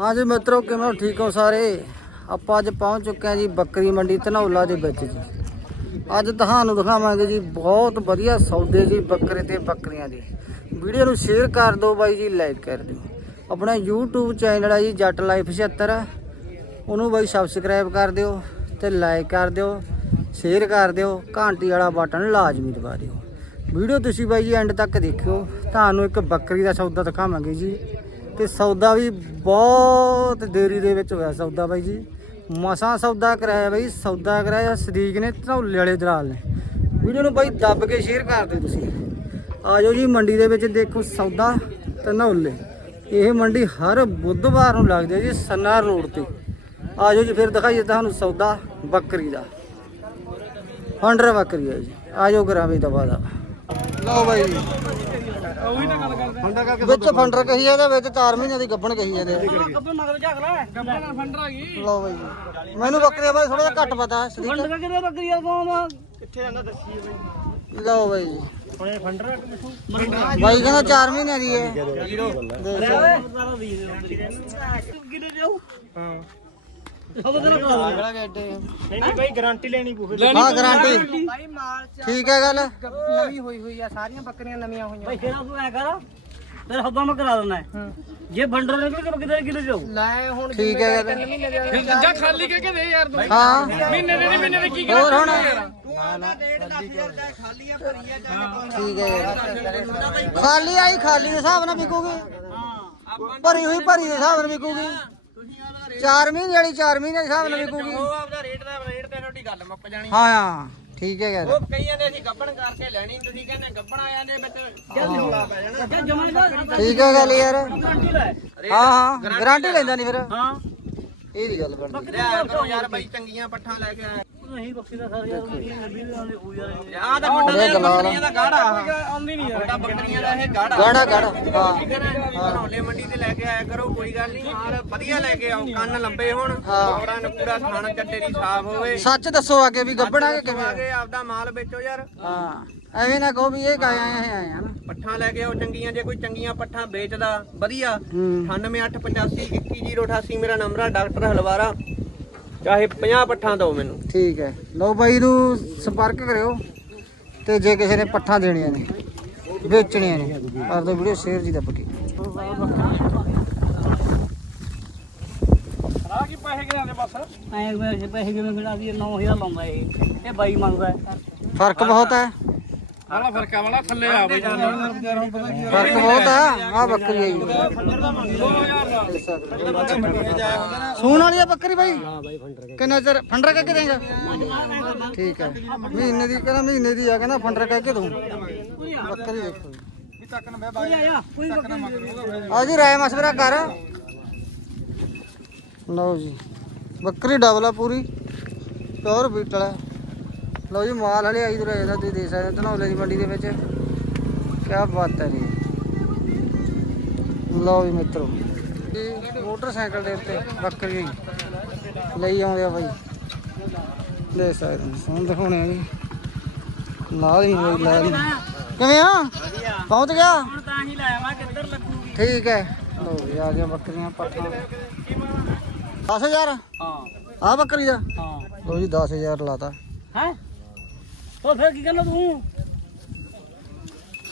ਹਾਂਜੀ ਮਿੱਤਰੋ, ਕਿਵੇਂ ਹੋ? ਠੀਕ ਹੋ ਸਾਰੇ? ਆਪਾਂ ਅੱਜ ਪਹੁੰਚ ਚੁੱਕੇ ਹਾਂ ਜੀ ਬੱਕਰੀ ਮੰਡੀ ਧਨੌਲਾ ਦੇ ਵਿੱਚ ਜੀ। ਅੱਜ ਤੁਹਾਨੂੰ ਦਿਖਾਵਾਂਗੇ ਜੀ ਬਹੁਤ ਵਧੀਆ ਸੌਦੇ ਜੀ ਬੱਕਰੇ ਤੇ ਬੱਕਰੀਆਂ ਦੇ। ਵੀਡੀਓ ਨੂੰ ਸ਼ੇਅਰ ਕਰ ਦਿਓ ਬਾਈ ਜੀ, ਲਾਈਕ ਕਰ ਦਿਓ। ਆਪਣਾ YouTube ਚੈਨਲ ਹੈ ਜੀ, ਜੱਟ ਲਾਈਫ 76 ਉਹਨੂੰ ਬਾਈ ਸਬਸਕ੍ਰਾਈਬ ਕਰ ਦਿਓ ਤੇ ਲਾਈਕ ਕਰ ਦਿਓ ਸ਼ੇਅਰ ਕਰ ਦਿਓ, ਘੰਟੀ ਵਾਲਾ ਬਟਨ ਲਾਜ਼ਮੀ ਦਬਾ ਦਿਓ। ਵੀਡੀਓ ਤੁਸੀਂ ਬਾਈ ਜੀ ਐਂਡ ਤੱਕ ਦੇਖਿਓ। ਤੁਹਾਨੂੰ ਇੱਕ ਬੱਕਰੀ ਦਾ ਸੌਦਾ ਦਿਖਾਵਾਂਗੇ ਜੀ। ਤੇ ਸੌਦਾ ਵੀ ਬਹੁਤ ਦੇਰੀ ਦੇ ਵਿੱਚ ਹੋਇਆ ਸੌਦਾ ਬਾਈ ਜੀ। ਮਸਾਂ ਸੌਦਾ ਕਰਾਇਆ ਬਾਈ, ਸੌਦਾ ਕਰਾਇਆ, ਸਦੀਕ ਨੇ, ਧੌਲੇ ਵਾਲੇ ਦਲਾਲ ਨੇ। ਵੀਡੀਓ ਨੂੰ ਬਾਈ ਦੱਬ ਕੇ ਸ਼ੇਅਰ ਕਰ ਦਿਓ ਤੁਸੀਂ। ਆਜੋ ਜੀ ਮੰਡੀ ਦੇ ਵਿੱਚ ਦੇਖੋ ਸੌਦਾ ਧਨੌਲੇ ਇਹ ਮੰਡੀ ਹਰ ਬੁੱਧਵਾਰ ਨੂੰ ਲੱਗਦੀ ਹੈ ਜੀ, ਸੰਨਾ ਰੋਡ ਤੇ। ਆਜੋ ਜੀ ਫਿਰ ਦਿਖਾਈਏ ਤੁਹਾਨੂੰ ਸੌਦਾ ਬੱਕਰੀ ਦਾ। ਹੰਡਰ ਬੱਕਰੀ ਹੈ ਜੀ। ਆਜੋ ਕਰਾਂ ਵੀ ਦਵਾ ਦਾ। ਲਓ ਬਾਈ ਵਿੱਚ ਫੰਡਰ ਕਹੀ ਜਾਂਦੇ ਵਿੱਚ 4 ਮਹੀਨਿਆਂ ਦੀ ਗੱਬਣ ਕਹੀ ਜਾਂਦੇ ਆ। ਕੱਪੇ ਮਗਰ ਝਾਕ ਲੈ ਕੱਪੇ ਫੰਡਰ ਆ ਗਈ। ਲਓ ਬਾਈ ਜੀ। ਮੈਨੂੰ ਬੱਕਰੀਆਂ ਬਾਰੇ ਥੋੜਾ ਜਿਹਾ ਘੱਟ ਪਤਾ ਸਦੀਕ। ਫੰਡਰ ਕਿਹਦੇ ਬੱਕਰੀ ਆ ਕੌਣ ਕਿੱਥੇ ਜਾਂਦਾ ਦੱਸੀ ਬਾਈ। ਲਓ ਬਾਈ ਜੀ। ਹੁਣੇ ਫੰਡਰ ਕਿੱਥੋਂ ਬਾਈ ਕਹਿੰਦਾ 4 ਮਹੀਨਿਆਂ ਦੀ ਹੈ। ਕਿਹਦੇ ਜਾਉ ਹਾਂ। ਨਹੀਂ ਨਹੀਂ ਬਾਈ ਗਾਰੰਟੀ ਲੈਣੀ ਪਊ ਹਾਂ ਗਾਰੰਟੀ ਬਾਈ ਮਾਲ ਠੀਕ ਹੈ ਗੱਲ। ਨਵੀਂ ਹੋਈ ਹੋਈ ਆ ਸਾਰੀਆਂ ਬੱਕਰੀਆਂ ਨਵੀਆਂ ਹੋਈਆਂ। ਬਾਈ ਫੇਰ ਤੂੰ ਐ ਕਰ ਤੇਰਾ ਹੱਦਾਂ ਮੈਂ ਕਰਾ ਦਿੰਦਾ। ਜੇ ਫੰਡਰ ਨਿਕਲ ਕੇ ਕਿਤੇ ਕਿਤੇ ਜਾਉ ਲੈ ਹੁਣ ਠੀਕ ਹੈ ਗੱਲ। ਮਹੀਨੇ ਦੇ ਜਾਂ ਖਾਲੀ ਕਰਕੇ ਦੇ ਯਾਰ ਤੂੰ। ਹਾਂ। ਮਹੀਨੇ ਦੇ ਮਹੀਨੇ ਦੇ ਕੀ ਹੋਰ ਹੁਣ? ਖਾਲੀ ਆ? ਭਰੀ ਆ ਚਾਹੇ ਠੀਕ ਹੈ ਯਾਰ। ਖਾਲੀ ਆਈ ਖਾਲੀ ਦੇ ਹਿਸਾਬ ਨਾਲ ਵਿਕੂਗੀ। ਭਰੀ ਹੋਈ ਭਰੀ ਦੇ ਹਿਸਾਬ ਨਾਲ ਵਿਕੂਗੀ। 4 ਮਹੀਨੇ ਵਾਲੀ 4 ਮਹੀਨੇ ਦੇ ਹਿਸਾਬ ਨਾਲ ਵਿਕੂਗੀ। ਉਹ ਆਪਦਾ ਰੇਟ ਦਾ ਰੇਟ ਤੇ ਤੁਹਾਡੀ ਗੱਲ ਮੁੱਕ ਜਾਣੀ। ਹਾਂ ਹਾਂ ਠੀਕ ਹੈ ਯਾਰ। ਉਹ ਕਈਆਂ ਨੇ ਅਸੀਂ ਗੱਬਣ ਕਰਕੇ ਲੈਣੀ ਤੁਸੀਂ ਕਹਿੰਦੇ ਗੱਬਣ ਆਇਆਂ ਦੇ ਵਿੱਚ ਜਲੌਲਾ ਪੈ ਜਾਣਾ। ਠੀਕ ਹੈ ਗੱਲ ਯਾਰ। ਹਾਂ ਹਾਂ ਗਾਰੰਟੀ ਲੈਂਦਾ ਨਹੀਂ ਫਿਰ। ਹਾਂ। ਇਹ ਦੀ ਗੱਲ ਬਣਦੀ। ਕਰੋ ਯਾਰ ਬਾਈ ਚੰਗੀਆਂ ਪੱਠਾਂ ਲੈ ਕੇ ਨਹੀਂ ਬੱਕਰੀ ਦਾ ਸਾਰ ਯਾਰ ਨੱਬੀ ਦੇ ਆਉਂਦੇ ਹੋ ਯਾਰ ਆਹ ਤਾਂ ਵੱਡਾ ਉਹਦੇ ਦਲਾਲ। ਬੱਕਰੀਆਂ ਦਾ ਗਾੜਾ। ਆਉਂਦੀ ਨਹੀਂ ਯਾਰ ਵੱਡਾ ਬੱਕਰੀਆਂ ਦਾ ਇਹ ਗਾੜਾ। ਗਾੜਾ ਗਾੜਾ। ਹਾਂ। ਠੀਕ ਹੈ। ਨਾ ਘਰੌਲੇ ਮੰਡੀ ਤੇ ਲੈ ਕੇ ਆਇਆ ਕਰੋ ਕੋਈ ਗੱਲ ਨਹੀਂ। ਮਾਲ ਵਧੀਆ ਲੈ ਕੇ ਆਓ ਕੰਨ ਲੰਬੇ ਹੋਣ। ਹਾਂ। ਬੋੜਾ ਨੂੰ ਪੂਰਾ ਥਾਣ ਚੱਟੇ ਦੀ ਸਾਫ਼ ਹੋਵੇ। ਸੱਚ ਦੱਸੋ ਅੱਗੇ ਵੀ ਗੱਬਣਾ ਕਿ ਕਿਵੇਂ ਆਗੇ ਆਪਦਾ ਮਾਲ ਵੇਚੋ ਯਾਰ। ਹਾਂ। ਐਵੇਂ ਨਾ ਕਹੋ ਵੀ ਇਹ ਕਾਇਆ ਆਏ ਆਏ ਆ ਨਾ ਪੱਠਾਂ ਲੈ ਕੇ ਆਓ ਚੰਗੀਆਂ ਜੇ ਕੋਈ ਚੰਗੀਆਂ ਪੱਠਾਂ ਵੇਚਦਾ ਵਧੀਆ। ਹੂੰ। 9885 21088 ਮੇਰਾ ਨੰਬਰ ਆ ਡਾਕਟਰ ਹਲਵਾਰਾ। ਚਾਹੇ 50 ਪੱਠਾਂ ਦਿਓ ਮੈਨੂੰ ਠੀਕ ਹੈ ਲਓ ਬਾਈ ਨੂੰ ਸੰਪਰਕ ਕਰਿਓ ਤੇ ਜੇ ਕਿਸੇ ਨੇ ਪੱਠਾਂ ਦੇਣੀਆਂ ਨੇ ਵੇਚਣੀਆਂ ਨੇ ਕਰ ਦੋ ਵੀਡੀਓ ਸ਼ੇਅਰ ਜੀ ਦੱਬ ਕੇ ਆ ਕੀ ਪੈਸੇ ਕਿਹਨਾਂ ਬਸ ਐ ਪੈਸੇ ਪੈਸੇ ਕਿਵੇਂ ਖੜਾ ਦੀ 9000 ਲਾਉਂਦਾ ਇਹ ਇਹ ਬਾਈ ਮੰਗਦਾ ਫ਼ਰਕ ਬਹੁਤ ਹੈ ਵਾਲਾ ਫਰਕਾ ਵਾਲਾ ਥੱਲੇ ਆ ਬਈ। ਫ਼ਰਕ ਬਹੁਤ ਹੈ ਆ ਬੱਕਰੀ ਹੈ ਜੀ। ਸੂਣ ਵਾਲੀ ਆ ਬੱਕਰੀ ਬਾਈ। ਕਿੰਨਾ ਚਿਰ ਫੰਡਰ ਕਹਿ ਕੇ ਦੇਗਾ? ਠੀਕ ਹੈ ਮਹੀਨੇ ਦੀ, ਕਹਿੰਦਾ ਮਹੀਨੇ ਦੀ ਆ, ਕਹਿੰਦਾ ਫੰਡਰ ਕਹਿ ਕੇ ਦੂੰ ਬੱਕਰੀ ਦੇਖੋ ਆ ਜੀ, ਰਾਏ ਮਸ਼ਵਰਾ ਕਰ। ਲਓ ਜੀ। ਬੱਕਰੀ ਡਬਲ ਆ ਪੂਰੀ। ਪਿਓਰ ਬੀਟਲ ਹੈ ਲਓ ਜੀ ਮਾਲ ਹਲੇ ਆਈ ਤੁਰਿਆ ਜਾਂਦਾ ਤੁਸੀਂ ਦੇਖ ਸਕਦੇ ਹੋ ਧਨੌਲੇ ਦੀ ਮੰਡੀ ਦੇ ਵਿੱਚ। ਕੀ ਬਾਤ ਹੈ ਜੀ। ਲਓ ਜੀ ਮਿੱਤਰੋ ਮੋਟਰਸਾਈਕਲ ਦੇ ਉੱਤੇ ਬੱਕਰੀ ਲਈ ਆਉਂਦੇ ਆ ਬਾਈ। ਦੇਖ ਸਕਦੇ ਹੋ ਸੋਹਣ ਦਿਖਾਉਣੇ ਆ ਜੀ। ਨਾਲ ਹੀ ਬਾਈ ਲਾ ਲਈ ਕਿਵੇਂ ਆ? ਪਹੁੰਚ ਗਿਆ? ਹੁਣ ਤਾਂ ਹੀ ਲਾਇਆ ਮੈਂ ਕਿੱਧਰ ਲੱਗੂਗੀ? ਠੀਕ ਹੈ। ਲਓ ਜੀ ਆ ਗਿਆ ਬੱਕਰੀਆਂ ਪੱਠਾਂ। 10000 ਹਾਂ। ਆ ਬੱਕਰੀ ਦਾ? ਹਾਂ। ਲਓ ਜੀ 10000 ਲਾਤਾ। ਹੈ? ਉਹ ਫਿਰ ਕੀ ਕਰਨਾ ਤੂੰ?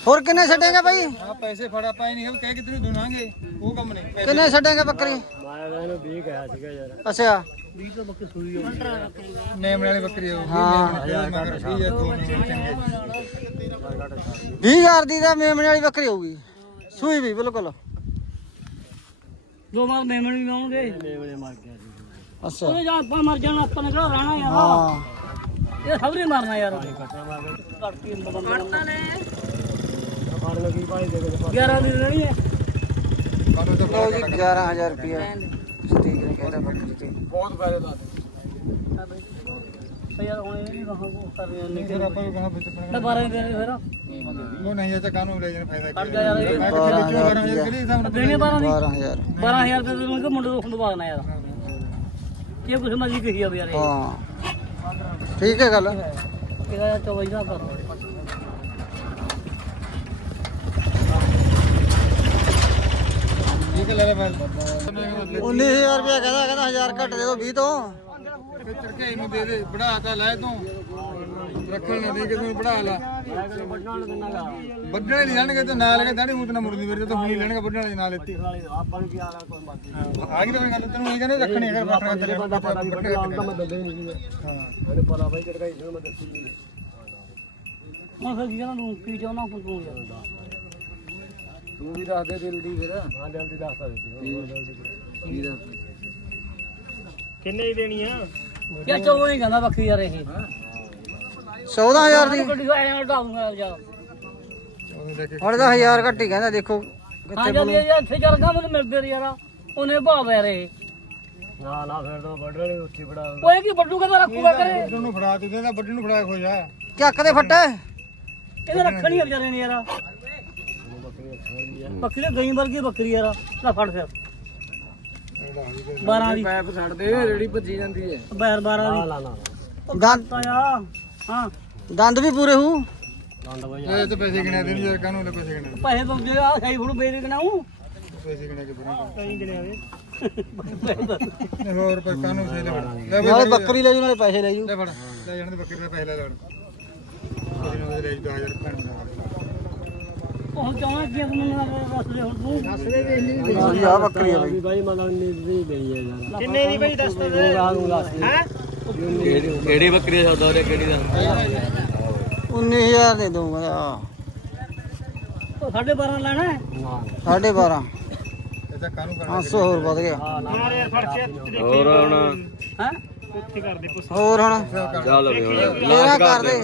ਹੋਰ ਕਿੰਨੇ ਛੱਡੇਗਾ ਬਾਈ? ਆ ਪੈਸੇ ਫੜਾ ਪਾਏ ਨਹੀਂ ਕਹਿ ਕਿਤੇ ਨੂੰ ਦੁਨਾਂਗੇ। ਉਹ ਕੰਮ ਨਹੀਂ। ਕਿੰਨੇ ਛੱਡੇਗਾ ਬੱਕਰੀ? ਮੈਂ ਇਹਨੂੰ 20 ਕਿਹਾ ਸੀਗਾ ਯਾਰ। ਅੱਛਾ। 20 ਤਾਂ ਬੱਕੇ ਸੂਈ ਹੋ ਮੇਮਣੇ ਵਾਲੀ ਬੱਕਰੀ ਹੋ। ਹਾਂ ਮਗਰ 20 ਜਾਂ ਦੋ ਚੰਗੇ। 20000 ਦੀ ਤਾਂ ਮੇਮਣੇ ਵਾਲੀ ਬੱਕਰੀ ਹੋਊਗੀ। ਸੂਈ ਵੀ ਬਿਲਕੁਲ। ਦੋ ਮਾਰ ਮੇਮਣ ਵੀ ਆਉਣਗੇ ਮੇਮਣੇ ਮਰ ਗਿਆ ਜੀ। ਅੱਛਾ। ਉਹਨੇ ਜਾਂ ਆਪਾਂ ਮਰ ਜਾਣਾ ਆਪਾਂ ਨੇ ਕਿਹੜਾ ਰਹਿਣਾ ਯਾਰ। ਹਾਂ। ਇਹ ਸਭ ਨੇ ਮਾਰਨਾ ਯਾਰ ਕੱਟਤੀ ਅੰਦਰ ਨੇ ਫੜ ਲਗੀ ਭਾਈ ਦੇ 11 ਦੀ ਰਹਿਣੀ ਹੈ। ਲਓ ਜੀ 11000 ਰੁਪਿਆ ਸਟੀਕ ਨੇ ਕਹਿੰਦਾ ਬੱਕਰੀ ਤੇ ਬਹੁਤ ਪੈਸੇ ਲਾ ਯਾਰ ਹੁਣ ਇਹ ਨਹੀਂ ਕਹਾਂ ਕੋ ਕਰ ਰਹੇ ਨੇ ਆਪਾਂ ਨੂੰ ਵਿੱਚ ਤਾਂ 12 ਦੇ ਦੇ ਫਿਰ। ਉਹ ਨਹੀਂ ਇਹ ਤਾਂ ਕਾਨੂੰ ਲੈ ਜਾਣ ਫਾਇਦਾ ਕੱਢ ਯਾਰ ਇਹ। ਮੈਂ ਕਿਤੇ ਵਿੱਚੋਂ 12000 ਕਰੀ ਹਿਸਾਬ ਦੇਣੇ 12000 12000 ਰੁਪਏ ਦੇ ਮੁੰਡੇ ਮੁੰਡੇ ਖੁੰਦਵਾ ਦੇਣਾ ਯਾਰ। ਇਹ ਕੁਛ ਮਰਜ਼ੀ ਕਹੀ ਆ ਯਾਰ ਇਹ। ਹਾਂ ਠੀਕ ਹੈ ਗੱਲ। ਕਿਹਦਾ 24 ਦਾ ਕਰ ਠੀਕ ਹੈ ਲੈ ਲੈ ਬਸ 19000 ਰੁਪਏ ਕਹਿੰਦਾ ਕਹਿੰਦਾ 1000 ਘੱਟ ਦੇ ਦੋ 20 ਤੋਂ। ਫਿਰ ਚੜਕੇ ਇਹਨੂੰ ਦੇ ਦੇ ਬੜਾ ਤਾਂ ਲੈ ਤੂੰ। ਰੱਖਣ ਨਾ ਦੇ ਕੇ ਤੂੰ ਬੜਾ ਲਾ। ਵੱਢਣੇ ਨਹੀਂ ਜਾਣਗੇ ਤੇ ਨਾਲ ਲੈਣੇ ਦਾੜੀ ਮੂਤ ਨਾ ਮੁੜਦੀ ਮੇਰੇ ਤੇ ਹੁਣੀ ਲੈਣਗੇ ਵੱਢਣ ਨਾਲ ਲੈਤੀ ਆਪਾਂ ਨੂੰ ਕੀ ਆਲਾ ਕੋਈ ਮਰਜ਼ੀ ਆ ਗਈ ਤਾਂ ਮੈਂ ਗੱਲ ਤੈਨੂੰ ਇਹ ਕਹਿੰਦੇ ਰੱਖਣੀ ਅਗਰ ਪੱਟਣਾ ਤੇਰੇ ਪਤਾ ਨਹੀਂ ਮੈਂ ਦਿੰਦੇ ਨਹੀਂ ਸੀ ਹਾਂ ਮੈਨੂੰ ਪਤਾ ਬਾਈ ਚੜਕਾਈ ਸੀ ਮੈਂ ਦੱਸੀ ਨਹੀਂ ਮੈਂ ਫਿਰ ਕੀ ਕਹਿੰਦਾ ਤੂੰ ਕੀ ਚਾਹੁੰਦਾ ਹੁਣ ਤੂੰ ਵੀ ਦੱਸ ਦੇ ਜਲਦੀ ਫਿਰ। ਹਾਂ ਜਲਦੀ ਦੱਸ ਦੇ ਕਿੰਨੇ ਹੀ ਦੇਣੀ ਆ? ਕਿਆ ਚੋਂ ਹੀ ਕਹਿੰਦਾ ਬੱਕਰੀ ਯਾਰ ਇਹ। 14000 ਦੀ। ਗੱਡੀ ਐਂ ਉਡਾ ਦੂੰਗਾ ਯਾਰ ਉਹਨੂੰ ਲੈ ਕੇ ਹੁਣ ਤਾਂ 1000 ਘੱਟ ਹੀ ਕਹਿੰਦਾ ਦੇਖੋ ਹਾਂ ਜਦ ਇਹ ਇੱਥੇ ਚੱਲ ਗਾ ਮੈਨੂੰ ਮਿਲਦੇ ਯਾਰ ਉਹਨੇ ਭਾਵ ਯਾਰ ਇਹ ਨਾ ਨਾ ਫਿਰ ਤਾਂ ਵੱਡ ਵਾਲੇ ਉੱਥੇ ਫੜਾ ਓਏ ਕੀ ਵੱਡੂ ਕਹਿੰਦਾ ਰੱਖੂਗਾ ਕਰੇ ਨੂੰ ਫੜਾ ਤੂੰ ਕਹਿੰਦਾ ਵੱਢਣ ਨੂੰ ਫੜਾ ਖੋ ਜਾ ਚੱਕ ਦੇ ਫੱਟੇ। ਇਹਨੇ ਰੱਖਣੀ ਆ ਵਿਚਾਰੇ ਨੇ ਯਾਰ। ਬੱਕਰੀ ਤਾਂ ਗਈ ਵਰਗੀ ਬੱਕਰੀ ਯਾਰ। ਲੈ ਫੜ ਫਿਰ। 12 ਦੀ। ਪੈਪ ਛੱਡ ਦੇ ਰੇੜੀ ਭੱਜੀ ਜਾਂਦੀ ਹੈ। ਬੈਰ 12 ਦੀ। ਲਾ ਲਾ ਦੰਦ ਤਾਇਆ ਹਾਂ। ਦੰਦ ਵੀ ਪੂਰੇ ਹੂ ਦੰਦ ਬਾਈ ਇਹ ਤੇ ਪੈਸੇ ਗਿਣਿਆ ਦੇ ਨਹੀਂ ਯਾਰ ਕਾਹਨੂੰ ਲੈ ਪੈਸੇ ਗਿਣੇ ਪੈਸੇ ਤੋਂ ਜੇ ਆ ਸਹੀ ਫੁੱਟ ਬੇਰੇ ਕਨਾਉ ਪੈਸੇ ਗਿਣੇ ਕੇ ਬੁਰਾ ਕਹੀਂ ਗਿਣਿਆ ਨਹੀਂ ਹੋਰ ਪਰ ਕਾਹਨੂੰ ਸਹੀ ਲੈ ਫੜ ਲੈ ਨਾਲੇ ਬੱਕਰੀ ਲੈ ਜੂ ਨਾਲੇ ਪੈਸੇ ਲੈ ਜੂ ਲੈ ਫੜ ਲੈ ਜਾਣ ਦੇ ਬੱਕਰੀ ਦੇ ਪੈਸੇ ਲੈ ਲੈਣ ਕੋਈ ਨਾ ਉਹਦੇ ਲੈ 2000 ਰੁਪਏ ਨੂੰ ਉਹ ਚਾਹਣਾ ਕੀ ਤੂੰ ਮੈਨੂੰ ਦੱਸ ਦੇ ਹੁਣ ਤੂੰ। ਦੱਸ ਦੇ ਹਾਂਜੀ ਆ ਬੱਕਰੀ ਆ ਬਈ। ਬਾਈ ਮਤਲਬ ਨਹੀਂ ਗਈ ਹੈ ਯਾਰ। ਕਿੰਨੇ ਦੀ ਬਾਈ ਦੱਸ ਦੇ। ਹੈ? ਕਿਹੜੀ ਬੱਕਰੀ ਦਾ ਸੌਦਾ ਰੇ ਕਿਹੜੀ ਦਾ? 19000 ਦੇ ਦੂੰਗਾ ਉਹ 12.5 ਲੈਣਾ ਹੈ? ਸਾਢੇ 12 ਇਹ ਤਾਂ ਕਾਹਨੂੰ ਕਰਨਾ 500 ਹੋਰ ਵੱਧ ਗਿਆ ਹੋਰ ਹੁਣ? ਹੈ? ਹੋਰ ਹੁਣ? ਚੱਲ ਵੇ ਹੁਣ ਮੇਰਾ ਕਰ ਦੇ।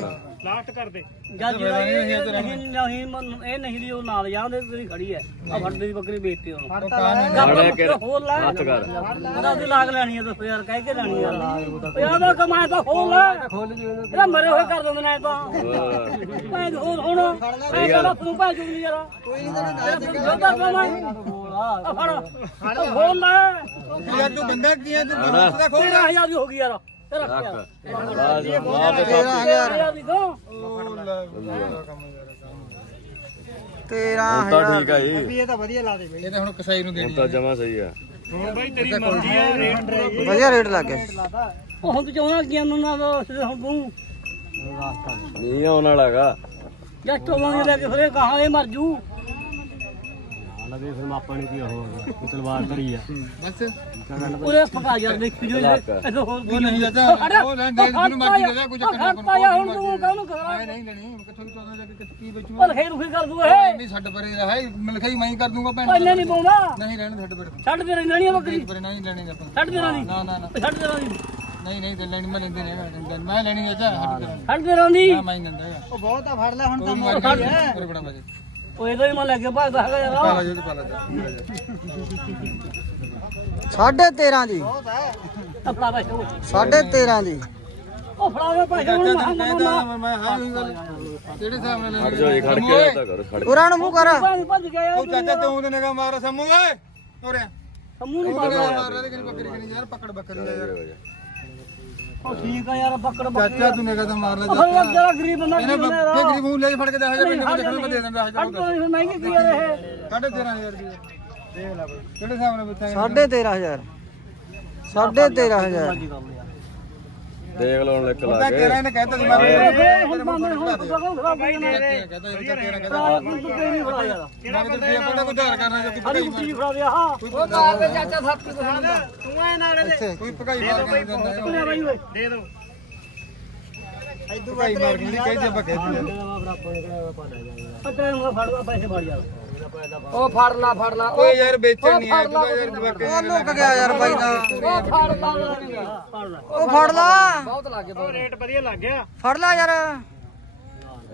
ਜਦ ਜਿਹੜਾ ਇਹ ਨਹੀਂ ਨਹੀਂ ਮਨ- ਇਹ ਨਹੀਂ ਦੀ ਉਹ ਨਾਲ ਜਾਂਦੇ ਤੇਰੀ ਖੜੀ ਹੈ। ਆ ਵੱਡੇ ਦੀ ਬੱਕਰੀ ਵੇਚਤੀ ਉਹਨੂੰ। ਉਹ ਕਾਹਨੂੰ ਨਾਲੇ ਕਿ ਹੋਰ ਲੈ। ਹੱਥ ਕਰ। ਉਹਦਾ ਉਹਦੀ ਲਾਗ ਲੈਣੀ ਹੈ ਦੱਸੋ ਯਾਰ ਕਹਿ ਕੇ ਲੈਣੀ ਯਾਰ ਯਾਰ ਦਾ ਕਮਾਇਆ ਤਾਂ ਖੋਲ ਲੈ। ਖੋਲ ਜੀ ਇਹਦਾ ਮਰੇ ਹੋਏ ਕਰ ਦਿੰਦੇ ਨੇ ਇਹ ਤਾਂ। ਮੈਂ ਹੋਰ ਹੁਣ ਇਹ ਗੱਲ ਤੂੰ ਭੈ ਜੂਗੀ ਯਾਰ। ਕੋਈ ਨਹੀਂ ਤੇਰਾ ਦੁੱਧ ਕਮਾਈ ਆ ਫੜ। ਆ ਖੋਲ ਲੈ। ਯਾਰ ਤੂੰ ਬੰਦਾ ਕੀ ਹੈ? ਤੂੰ ਦੋਸਤ ਦਾ ਖੋਲ 13000 ਦੀ ਹੋ ਗਈ ਯਾਰ। ਤੇ ਰੱਖ। ਯਾਰ ਬਸ ਮਾਂ ਤੇ 13000 ਦੀ। ਤੋਂ ਤੇਰਾਂ ਹੁਣ ਤਾਂ ਠੀਕ ਆ ਜੀ। ਇਹ ਤਾਂ ਹੁਣ ਕਸਾਈ ਨੂੰ ਹੁਣ ਦੇਣੀ ਤਾਂ ਜਮਾ ਸਹੀ ਆ। ਵਧੀਆ ਰੇਟ ਲੱਗ ਗਿਆ। ਉਹ ਹੁਣ ਤੂੰ ਚਾਹੁੰਦਾ ਕੀ ਉਹਨੂੰ ਨਾ ਦੋ ਹੁਣ ਤੂੰ ਨਹੀਂ ਆਉਣ ਵਾਲਾਗਾ ਜੱਟ ਹੋਵਾਂਗੇ ਲੈ ਕੇ ਫਿਰ ਕਹਾਂ ਇਹ ਮਰ ਜੂ। ਲਵੇ ਫਿਰ ਮਾਪਾ ਨੇ ਕੀ ਹੋ ਤਲਵਾਰ ਕਰੀ ਆ। ਬਸ। ਉਹਦੇ ਪਕਾ ਯਾਰ ਦੇਖੀ ਜੋ ਇਹ ਹੋਰ ਉਹ ਨਹੀਂ ਜਾਂਦਾ? ਉਹ ਲੈ ਦੇ ਜਿਹਨੂੰ ਮਰਜ਼ੀ ਦੇ ਦੇ ਕੋਈ ਚੱਕਰ ਨਹੀਂ ਖੜਤਾ ਯਾਰ ਹੁਣ ਤੂੰ ਕਾਹਨੂੰ ਕਰਾਂ ਮੈਂ ਨਹੀਂ ਲੈਣੀ ਹੁਣ ਕਿੱਥੋਂ ਚੋਦਾ ਜਾ ਕੇ ਕੀ ਬਚੂ ਉਹ ਖੇਰ ਖੇਰ ਕਰ ਦੂ ਇਹ ਨਹੀਂ ਛੱਡ ਪਰੇ ਹੈ ਮਿਲਖਾਈ ਮੈਂ ਹੀ ਕਰ ਦੂੰਗਾ ਭੈਣ ਪਹਿਲੇ ਨਹੀਂ ਪਾਉਂਦਾ ਨਹੀਂ ਰਹਿਣ ਛੱਡ ਪਰੇ ਛੱਡ ਦੇ ਰਹਿਣੀ ਬੱਕਰੀ। ਪਰੇ ਨਹੀਂ ਲੈਣੀ ਆਪਾਂ। ਛੱਡ ਦੇ ਰਹਿਣੀ ਨਾ ਨਾ ਨਾ। ਛੱਡ ਦੇ ਰਹਿਣੀ ਨਹੀਂ ਨਹੀਂ ਤੇ ਲੈਣੀ ਮੈਂ ਲੈਂਦੇ ਨਹੀਂ ਮੈਂ ਲੈਣੀ ਹੈ ਜਾ ਛੱਡ ਦੇ ਰਹਿਣੀ ਮੈਂ ਹੀ ਲੈਂਦਾ ਉਹ ਬਹੁਤ ਆ ਫੜ ਲੈ ਹੁਣ ਕੋਈ ਮਾਰ ਕੇ। ਪਰੇ ਬੜਾ ਵਜੇ ਉਹ ਇਹਦਾ ਹੀ ਮੈਂ ਲੈ ਕੇ ਭੱਜਦਾ ਹੈਗਾ ਯਾਰ। ਪਾਲਾ ਜੋ ਤੇ ਪਾਲਾ ਜਾ ਸਾਢੇ 13 ਦੀ। ਆਪਣਾ ਪੈਸੇ ਉਹ ਸਾਢੇ 13 ਦੀ। ਉਹ ਫੜਾ ਦੇ ਪੈਸੇ ਹੁਣ ਮੈਂ ਮੈਂ ਤਾਂ ਮੈਂ ਹਾਂ ਹੀ ਗੱਲ। ਕਿਹੜੇ ਹਿਸਾਬ ਨਾਲ ਖੜ ਲੈਣੀ ਜਾ ਜੀ ਖੜ ਕੇ ਤਾਂ ਕਰ ਖੜ ਕੇ। ਉਰਾਂ ਨੂੰ ਮੂੰਹ ਕਰ। ਭੱਜ ਭੱਜ ਗਿਆ ਯਾਰ। ਉਹ ਚਾਚਾ ਤੂੰ ਤੇ ਨਿਗਾ ਮਾਰ ਸਮੂ ਓਏ। ਹੋਰੇ। ਸਮੂਹ ਨਹੀਂ ਉਹ ਮਾਰ। ਰਿਹਾ ਕਿ ਬੱਕਰੀ ਕਿ ਯਾਰ ਪਕੜ ਬੱਕਰੀ ਦਾ ਯਾਰ। ਉਹ ਠੀਕ ਆ ਯਾਰ ਬੱਕੜ ਬੱਕੜ ਚਾਚਾ ਤੂੰ ਨਿਗਾ ਤਾਂ ਮਾਰ ਲੈ ਉਹ ਯਾਰ ਜਿਹੜਾ ਗਰੀਬ ਬੰਦਾ ਇਹਨੇ ਕੀ ਲੈਣਾ ਬੱਕਰੀ ਗਰੀਬ ਨੂੰ ਲੈ ਕੇ ਫੜ ਕੇ 10000 ਰੁਪਏ ਮੈਨੂੰ ਦੇਖਣ ਮੈਂ ਦੇ ਦਿੰਦਾ 1000 ਛੱਡ ਦੋ ਇਹ ਮਹਿੰਗੀ ਕੀ ਯਾਰ ਇਹ? ਸਾਢੇ 13000 ਰੁਪਏ ਦੇਖ ਲੈ ਬਈ। ਕਿਹੜੇ ਹਿਸਾਬ ਨਾਲ ਬੱਚਾ ਸਾਢੇ 13000 ਸਾਢੇ 13000 ਦੇਖ ਲਓ ਹੁਣ ਇੱਕ ਲਾ ਕੇ। ਤੇਰਾ ਇਹਨੇ ਸੀ ਕਹਿੰਦਾ ਇਹ ਤਾਂ ਤੇਰਾ ਕਹਿੰਦਾ ਤੂੰ ਤੇ ਨਹੀਂ ਫੜਾ ਯਾਰ? ਮੈਂ ਤੇ ਰੁਪਏ ਪੜਾ ਕੋਈ ਧਾਰ ਕਰਨਾ ਜਾਂ ਸਾਡੀ ਕੋਈ ਕੁੱਤੀ ਫੜਾ ਦੇ ਆਹ ਉਹ ਕਾਰ ਤੇ ਚਾਚਾ ਸੱਤ ਤੂੰ ਐ ਨਾਲ ਦੇ ਕੋਈ ਭਗਾਈ ਮਾਰ ਕੇ ਨਹੀਂ ਦਿੰਦਾ ਤੂੰ ਬਾਈ ਓਏ। ਦੇ ਦੋ। ਭਗਾਈ ਮਾਰ ਕੇ ਨਹੀਂ ਕਹਿੰਦੇ ਆਪਾਂ ਕਹਿ ਦਿੰਦੇ ਪੱਤਰੇ ਨੂੰ ਫੜ ਪੈਸੇ ਫੜ ਯਾਰ। ਉਹ ਫੜ ਲਾ ਫੜ ਲਾ। ਓਏ ਯਾਰ ਵੇਚਣ ਨਹੀਂ ਆਇਆ ਤੂੰ ਯਾਰ ਬੱਕਰੀ ਉਹ ਲੁੱਕ ਗਿਆ ਯਾਰ ਬਾਈ ਦਾ? ਉਹ ਫੜ ਲਾ ਉਹ ਫੜ ਲਾ। ਬਹੁਤ ਲੱਗ ਗਿਆ। ਰੇਟ ਵਧੀਆ ਲੱਗ ਗਿਆ। ਫੜ ਲਾ ਯਾਰ।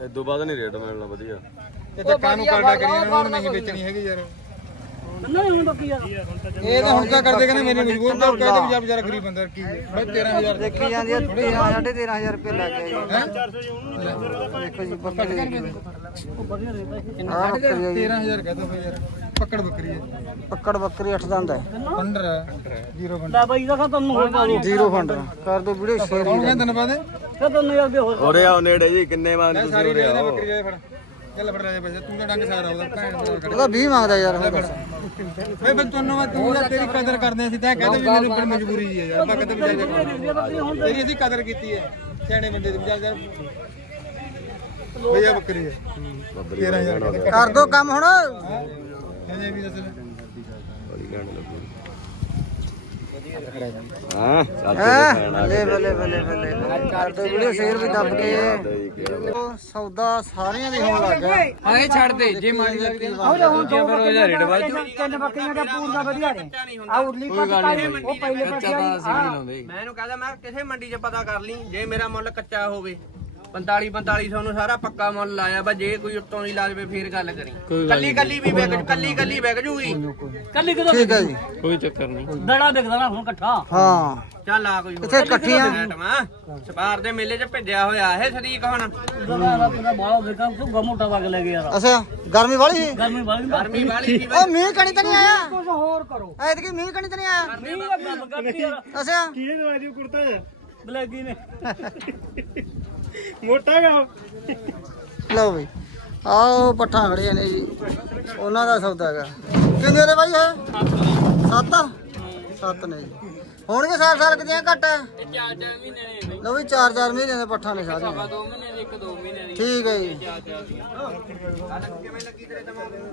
ਇਦੋਂ ਬਾਅਦ ਨਹੀਂ ਰੇਟ ਮਿਲਣਾ ਵਧੀਆ। ਇਹ ਤਾਂ ਕਾਨੂੰ ਕਰਦਾ ਕਰੀ ਇਹਨਾਂ ਨੂੰ ਨਹੀਂ ਵੇਚਣੀ ਹੈਗੀ ਯਾਰ। ਨਹੀਂ ਹੁਣ ਬੱਕੀ ਯਾਰ ਇਹ ਤਾਂ ਹੁਣ ਤਾਂ ਕਰਦੇ ਕਹਿੰਦੇ ਮੇਰੀ ਮਜਬੂਰ ਤਾਂ ਕਹਿੰਦੇ ਵੀ ਜਾ ਵਿਚਾਰਾ ਗਰੀਬ ਬੰਦਾ ਕੀ ਬਈ 13000 ਦੇਖੀ ਜਾਂਦੀ ਹੈ 13 ਸਾਢੇ 13000 ਰੁਪਏ ਲੱਗ ਗਿਆ ਜੀ ਦੇਖੋ ਜੀ ਬੱਕਰੀ ਦੇਖੀ ਉਹ ਵਧੀਆ ਦੇ ਪੈਸੇ ਆ ਬੱਕਰੀ ਆ ਜੀ। 13000 ਕਹਤਾ ਫੇ ਯਾਰ। ਪਕੜ ਬੱਕਰੀ ਹੈ ਪੱਕੜ ਬੱਕਰੀ 8 ਦੰਦ ਹੈ। ਫੰਡਰ ਜ਼ੀਰੋ ਫੰਡਰ ਲੈ ਬਾਈ ਦਾ ਤੁਹਾਨੂੰ ਹੋਰ ਦੂੰ ਜ਼ੀਰੋ ਫੰਡ ਕਰ ਦੋ ਵੀਡੀਓ ਸ਼ੇਅਰ ਕੌਣ ਕਹਿੰਦਾ ਬਾਦੇ ਫਿਰ ਤੁਹਾਨੂੰ ਯਾਰ ਵੀ ਹੋਰ ਉਰੇ ਆਓ ਨੇੜੇ ਜੀ ਕਿੰਨੇ ਮੰਗ ਤੁਸੀਂ ਸਾਰੀ ਉਰੇ ਦੇ ਆਓ। ਬੱਕਰੀ ਜਾਏ ਫੜ। ਚੱਲ ਫੜ ਲੈ ਪੈਸੇ ਤੂੰ ਤਾਂ ਡੰਗ ਸਾਰਾ ਉਹਦਾ ਭੈਣ ਦਾ ਉਹਦਾ 20 ਮੰਗਦਾ ਯਾਰ ਹੁਣ ਦੱਸ। ਵੇ ਫਿਰ ਤੁਹਾਨੂੰ ਮੈਂ ਤੂੰ ਯਾਰ ਤੇਰੀ ਕਦਰ ਕਰਦੇ ਅਸੀਂ ਤਾਂ ਕਹਿੰਦੇ ਵੀ ਮੈਨੂੰ ਪਰ ਮਜਬੂਰੀ ਜੀ ਹੈ ਯਾਰ ਕਦੇ ਵੀ ਜਾ ਤੇਰੀ ਅਸੀਂ ਕਦਰ ਕੀਤੀ ਹੈ। ਸਿਆਣੇ ਬੰਦੇ ਦੀ ਚੱਲ ਯਾਰ। ਭਈਆ ਬੱਕਰੀ ਹੈ। 13000 ਕਹਿੰਦੇ ਕਰ ਦੋ ਕੰਮ ਹੁਣ। ਕਹਿੰਦੇ ਵੀ ਦੱਸ ਬੜੀ ਕਹਿਣ ਲੱਗੀ ਹਾਂ ਸੱਤ ਹੈ ਬੱਲੇ ਬੱਲੇ ਬੱਲੇ ਬੱਲੇ ਕਰ ਦੋ ਵੀਡੀਓ ਸ਼ੇਅਰ ਵੀ ਦੱਬ ਕੇ। ਉਹ ਸੌਦਾ ਸਾਰਿਆਂ ਦੇ ਹੋਣ ਲੱਗ ਗਿਆ। ਹਾਂ ਇਹ ਛੱਡ ਦੇ। ਜੇ ਮਾੜੀ ਲੱਗਦੀ ਉਹਦੇ ਹੁਣ ਦੋ ਬੱਕਰੀਆਂ ਰੇਟ ਵੱਧ ਤਿੰਨ ਬੱਕਰੀਆਂ ਦਾ ਪੂਰਾ ਵਧੀਆ ਨੇ। ਆ ਉਰਲੀ ਪੱਕਾਈ ਉਹ ਪਹਿਲੇ ਪਾਸੇ ਵਾਲੀ ਮੈਂ ਇਹਨੂੰ ਕਹਦਾ ਮੈਂ ਕਿਸੇ ਮੰਡੀ 'ਚ ਪਤਾ ਕਰ ਲਈ ਜੇ ਮੇਰਾ ਮੁੱਲ ਕੱਚਾ ਹੋਵੇ। 45 4500 ਨੂੰ ਸਾਰਾ ਪੱਕਾ ਮੁੱਲ ਲਾਇਆ ਬਾ ਜੇ ਕੋਈ ਉੱਤੋਂ ਨਹੀਂ ਲਾ ਦੇਵੇ ਫੇਰ ਗੱਲ ਕਰੀ। ਕੱਲੀ ਕੱਲੀ ਵੀ ਵਿਕ ਕੱਲੀ ਕੱਲੀ ਵਿਕ ਜੂਗੀ। ਕੱਲੀ ਕਿਦੋਂ ਠੀਕ ਹੈ ਜੀ। ਦੜਾ ਵਿਕਦਾ ਨਾ ਹੁਣ ਇਕੱਠਾ। ਹਾਂ। ਚੱਲ ਆ ਕੋਈ ਇੱਥੇ ਇਕੱਠੀਆਂ। ਸਪਾਰ ਦੇ ਮੇਲੇ 'ਚ ਭੇਜਿਆ ਹੋਇਆ ਇਹ ਸਦੀਕ ਹੁਣ। ਦਾ ਅੱਛਾ ਗਰਮੀ ਵਾਲੀ? ਸੀ ਗਰਮੀ ਵਾਲੀ ਗਰਮੀ ਵਾਲੀ ਸੀ ਉਹ ਮੀਂਹ ਕਣੀ ਤਾਂ ਨਹੀਂ ਆਇਆ? ਕੁਝ ਹੋਰ ਕਰੋ। ਐਤਕੀ ਮੀਂਹ ਕਣੀ ਤਾਂ ਨਹੀਂ ਆਇਆ? ਨਹੀਂ ਇਹ ਗੱਲ ਕਰਦੀ ਯਾਰ। ਅੱਛਾ। ਬਲੈਗੀ ਨੇ। ਲਓ ਬਈ। ਆਓ ਪੱਠਾਂ ਖੜੀਆਂ ਨੇ ਜੀ। ਉਹਨਾਂ ਦਾ ਸੌਦਾ ਹੈਗਾ। ਕਿੰਨੇ ਦੇ ਬਾਈ ਇਹ? ਸੱਤ ਸੱਤ ਨੇ ਜੀ। ਹੋਣਗੇ ਸਾਲ ਸਾਲ ਕਿਤੇ ਘੱਟ? ਹੈ ਚਾਰ ਚਾਰ ਮਹੀਨੇ ਨੇ ਲਓ ਵੀ ਚਾਰ ਚਾਰ ਮਹੀਨੇ ਦੇ ਪੱਠਾਂ ਨੇ ਸਾਰੀਆਂ। ਦੋ ਮਹੀਨੇ ਦੇ ਇੱਕ ਦੋ ਮਹੀਨੇ ਦੀ। ਠੀਕ ਹੈ ਜੀ।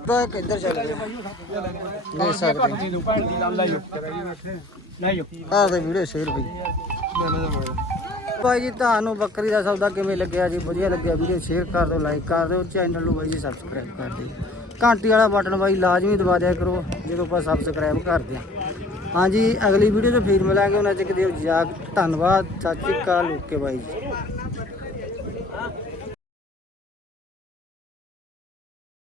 ਤਾਂ ਕਿੱਧਰ ਚੱਲ ਗਿਆ ਨਹੀਂ ਸਕਦੇ ਆਹ ਤੇ ਵੀਡੀਓ ਸ਼ੇਅਰ ਵੀ ਭਾਈ ਜੀ, ਤੁਹਾਨੂੰ ਬੱਕਰੀ ਦਾ ਸੌਦਾ ਕਿਵੇਂ ਲੱਗਿਆ ਜੀ? ਵਧੀਆ ਲੱਗਿਆ ਵੀਡੀਓ ਸ਼ੇਅਰ ਕਰ ਦਿਓ ਲਾਈਕ ਕਰ ਦਿਓ ਚੈਨਲ ਨੂੰ ਬਾਈ ਜੀ ਸਬਸਕ੍ਰਾਈਬ ਕਰ ਦਿਓ। ਘੰਟੀ ਵਾਲਾ ਬਟਨ ਬਾਈ, ਲਾਜ਼ਮੀ ਦਬਾ ਦਿਆ ਕਰੋ, ਜਦੋਂ ਆਪਾਂ ਸਬਸਕ੍ਰਾਈਬ ਕਰਦੇ ਹਾਂ। ਹਾਂਜੀ, ਅਗਲੀ ਵੀਡੀਓ 'ਚ ਫੇਰ ਮਿਲਾਂਗੇ, ਉਹਨਾਂ ਚ ਦਿਓ ਜਾਗ। ਧੰਨਵਾਦ, ਸਤਿ ਸ਼੍ਰੀ ਅਕਾਲ, ਓਕੇ ਬਾਈ ਜੀ।